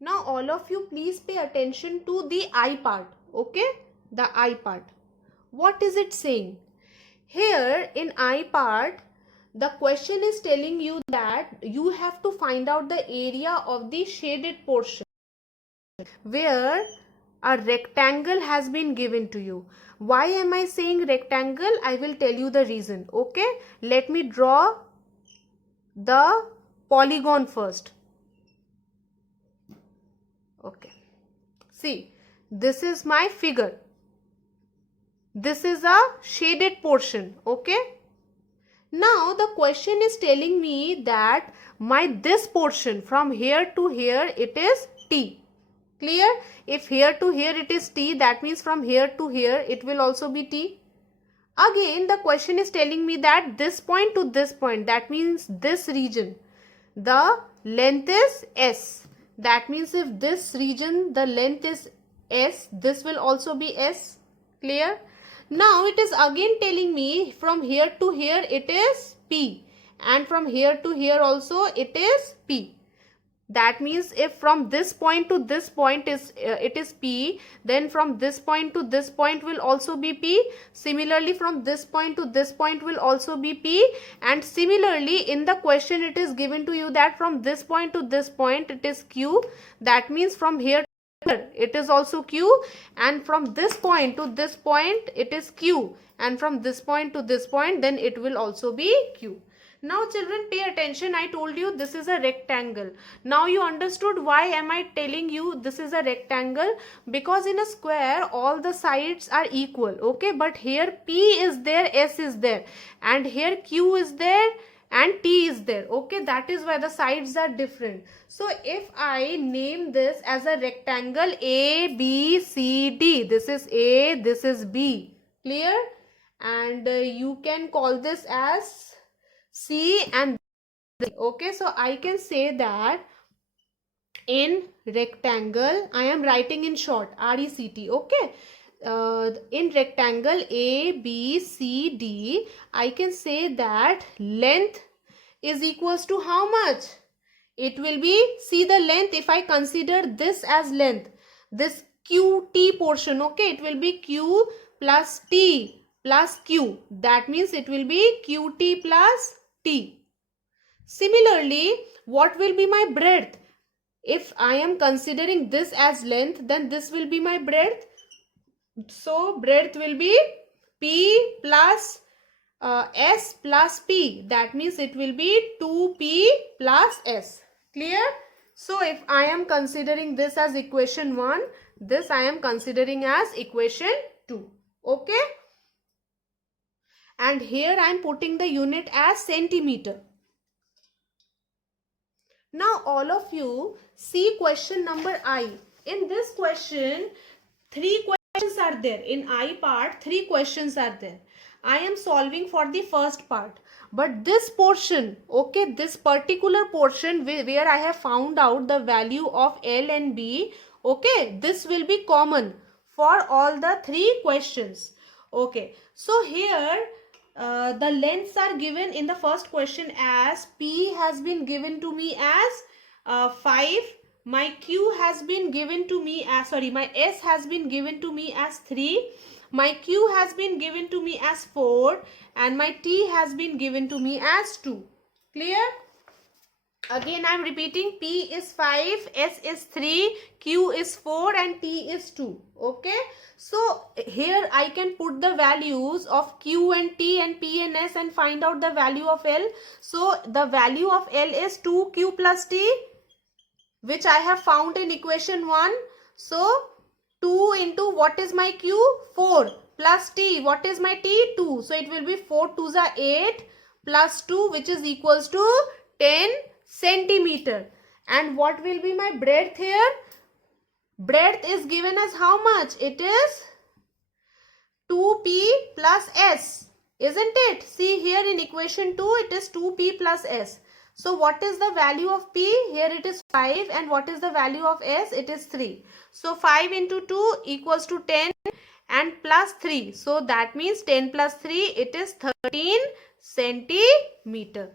Now all of you please pay attention to the I part. Okay, the I part. What is it saying? Here in I part, the question is telling you that you have to find out the area of the shaded portion where a rectangle has been given to you. Why am I saying rectangle? I will tell you the reason. Okay, let me draw the polygon first. Okay, see, this is my figure. This is a shaded portion. Okay, now the question is telling me that this portion from here to here, it is T. Clear? If here to here it is T, that means from here to here it will also be T. Again, the question is telling me that this point to this point, that means this region, the length is S. That means if this region, the length is S, this will also be S. Clear? Now it is again telling me from here to here it is P, and from here to here also it is P. That means if from this point to this point it is P, then from this point to this point will also be P. Similarly, from this point to this point will also be P. And similarly, in the question it is given to you that from this point to this point it is Q. That means from here to here it is also Q, and from this point to this point it is Q, and from this point to this point then it will also be Q. Now children, pay attention. I told you this is a rectangle. Now you understood why am I telling you this is a rectangle? Because in a square all the sides are equal. Okay, but here P is there, S is there, and here Q is there and T is there. Okay, that is why the sides are different. So if I name this as a rectangle A, B, C, D, this is A, this is B. Clear? And you can call this as C and D. Okay, so I can say that in rectangle, I am writing in short, RECT. Okay, in rectangle A, B, C, D, I can say that length is equals to how much? It will be, see the length, if I consider this as length, this QT portion, okay, it will be Q plus T plus Q. That means it will be QT plus T. Similarly, what will be my breadth? If I am considering this as length, then this will be my breadth. So breadth will be P plus S plus P. That means it will be 2P plus S. Clear? So if I am considering this as equation 1, this I am considering as equation 2. Okay? And here I am putting the unit as centimeter. Now all of you see question number I. In this question, 3 questions are there. In I part, 3 questions are there. I am solving for the first part. But this portion, okay, this particular portion where I have found out the value of L and B, okay, this will be common for all the 3 questions. Okay, so here the lengths are given in the first question as P has been given to me as 5. My Q has been given to me as, my S has been given to me as 3. My Q has been given to me as 4. And my T has been given to me as 2. Clear? Again I am repeating, P is 5, S is 3, Q is 4 and T is 2. Okay. So here I can put the values of Q and T and P and S and find out the value of L. So the value of L is 2Q plus T, which I have found in equation 1. So 2 into what is my Q? 4 plus T. What is my T? 2. So it will be 4 2s are 8 plus 2, which is equals to 10 centimeter. And what will be my breadth here? Breadth is given as how much? It is 2P plus S, isn't it? See here in equation 2, it is 2P plus S. So what is the value of P? Here it is 5, and what is the value of S? It is 3. So 5 into 2 equals to 10 and plus 3. So that means 10 plus 3, it is 13 centimeter.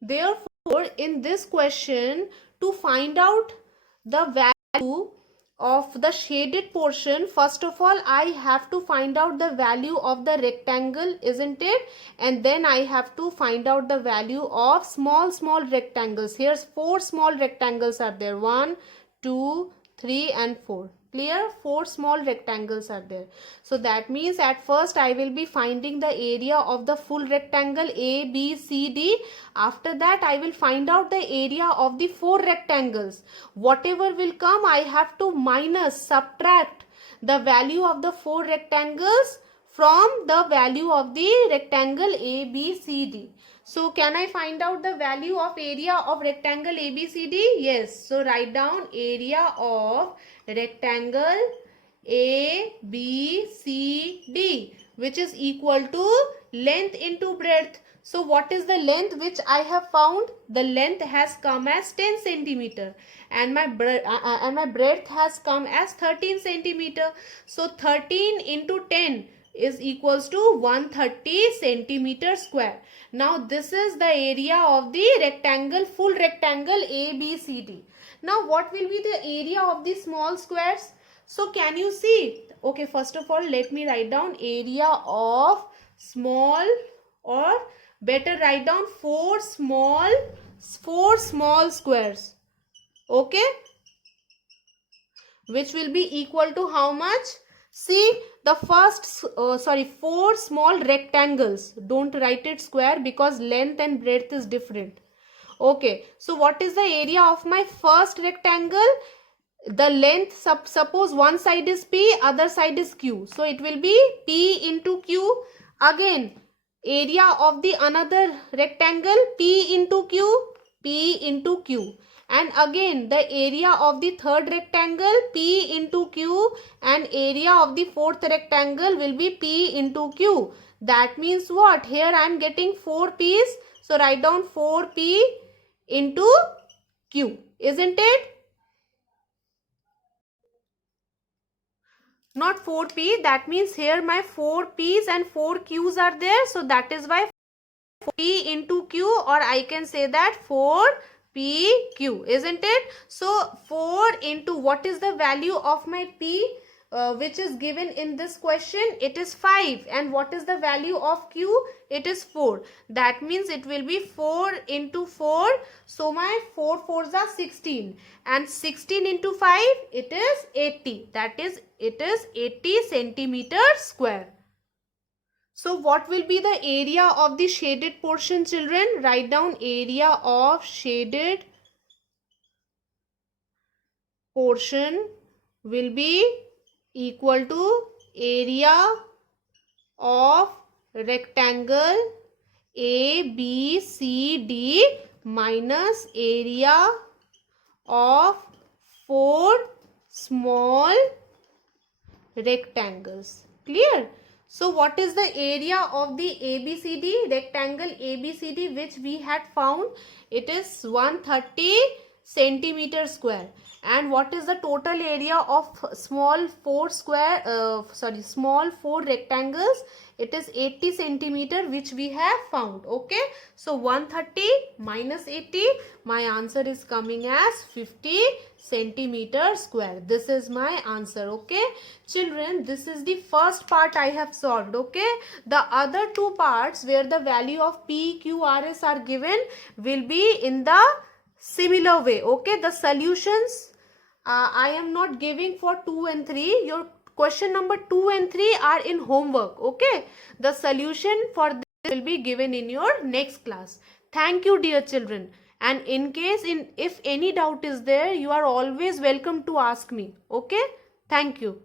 Therefore, in this question, To find out the value of the shaded portion, first of all I have to find out the value of the rectangle, isn't it? And then I have to find out the value of small rectangles. Here's 4 small rectangles are there, 1, 2, 3 and 4. Clear? 4 small rectangles are there. So that means at first I will be finding the area of the full rectangle A, B, C, D. After that I will find out the area of the 4 rectangles. Whatever will come, I have to subtract the value of the 4 rectangles from the value of the rectangle A, B, C, D. So can I find out the value of area of rectangle ABCD? Yes. So write down area of rectangle ABCD, which is equal to length into breadth. So what is the length which I have found? The length has come as 10 centimeter and my breadth has come as 13 centimeter. So 13 into 10 is equals to 130 centimeter square. Now this is the area of the rectangle, full rectangle ABCD. Now what will be the area of the small squares? So can you see? Okay, first of all let me write down area of small, or better write down 4 small squares. Okay, which will be equal to how much? See, the first 4 small rectangles. Don't write it square because length and breadth is different. Okay, so what is the area of my first rectangle? The length, suppose one side is P, other side is Q. So it will be P into Q. Again, area of the another rectangle, P into Q, P into Q. And again the area of the third rectangle, P into Q, and area of the fourth rectangle will be P into Q. That means what? Here I am getting 4 P's. So write down 4P into Q, isn't it? Not 4P, that means here my 4 P's and 4 Q's are there. So that is why P into Q, or I can say that 4PQ, isn't it? So 4 into, what is the value of my P which is given in this question? It is 5. And what is the value of Q? It is 4. That means it will be 4 into 4. So my 4 4s are 16. And 16 into 5, it is 80. That is, it is 80 centimeter square. So what will be the area of the shaded portion, children? Write down area of shaded portion will be equal to area of rectangle ABCD minus area of 4 small rectangles. Clear? So what is the area of the ABCD, rectangle ABCD, which we had found? It is 130 centimeter square. And what is the total area of small 4 rectangles? It is 80 centimeter, which we have found. Okay, so 130 minus 80, my answer is coming as 50 centimeter square. This is my answer. Okay children, this is the first part I have solved. Okay, the other 2 parts where the value of P, Q, R, S are given will be in the similar way. Okay, the solutions I am not giving for 2 and 3. Your question number 2 and 3 are in homework. Okay, the solution for this will be given in your next class. Thank you dear children, and in case if any doubt is there, you are always welcome to ask me. Okay, thank you.